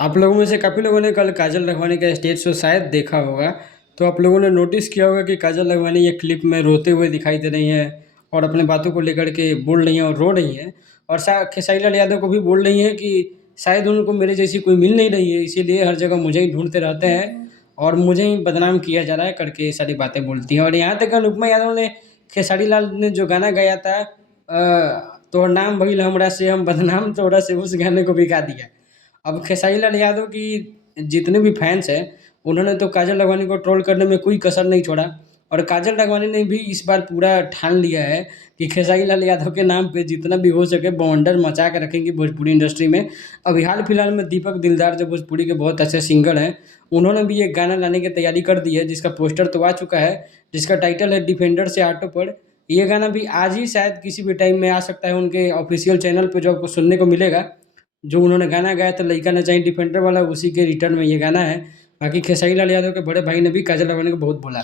आप लोगों में से काफ़ी लोगों ने कल काजल राघवानी का स्टेज शो शायद देखा होगा। तो आप लोगों ने नोटिस किया होगा कि काजल राघवानी ये क्लिप में रोते हुए दिखाई दे रही हैं और अपने बातों को लेकर के बोल रही हैं और रो रही हैं। और खेसारी लाल यादव को भी बोल रही हैं कि शायद उनको मेरे जैसी कोई मिल नहीं रही है, इसीलिए हर जगह मुझे ही ढूंढते रहते हैं और मुझे ही बदनाम किया जा रहा है करके ये सारी बातें बोलती हैं। और यहाँ तक अनुपमा यादव ने खेसारी लाल ने जो गाना गाया था, तोहर नाम भइल हमरा से हम बदनाम तोहरा से, उस गाने को भी गा दिया। अब खेसारी लाल यादव की जितने भी फैंस हैं, उन्होंने तो काजल राघवानी को ट्रोल करने में कोई कसर नहीं छोड़ा। और काजल राघवानी ने भी इस बार पूरा ठान लिया है कि खेसारी लाल यादव के नाम पे जितना भी हो सके बवंडर मचा के रखेंगी भोजपुरी इंडस्ट्री में। अभी हाल फिलहाल में दीपक दिलदार जो भोजपुरी के बहुत अच्छे सिंगर हैं, उन्होंने भी एक गाना लाने की तैयारी कर दी है, जिसका पोस्टर तो आ चुका है, जिसका टाइटल है डिफेंडर से ऑटो पर। ये गाना भी आज ही शायद किसी भी टाइम में आ सकता है उनके ऑफिशियल चैनल पे, जो आपको सुनने को मिलेगा। जो उन्होंने गाना गाया था लइका ना चाही डिफेंडर वाला, उसी के रिटर्न में ये गाना है। बाकी खेसारी लाल यादव के बड़े भाई ने भी काजल राघवानी को बहुत बोला।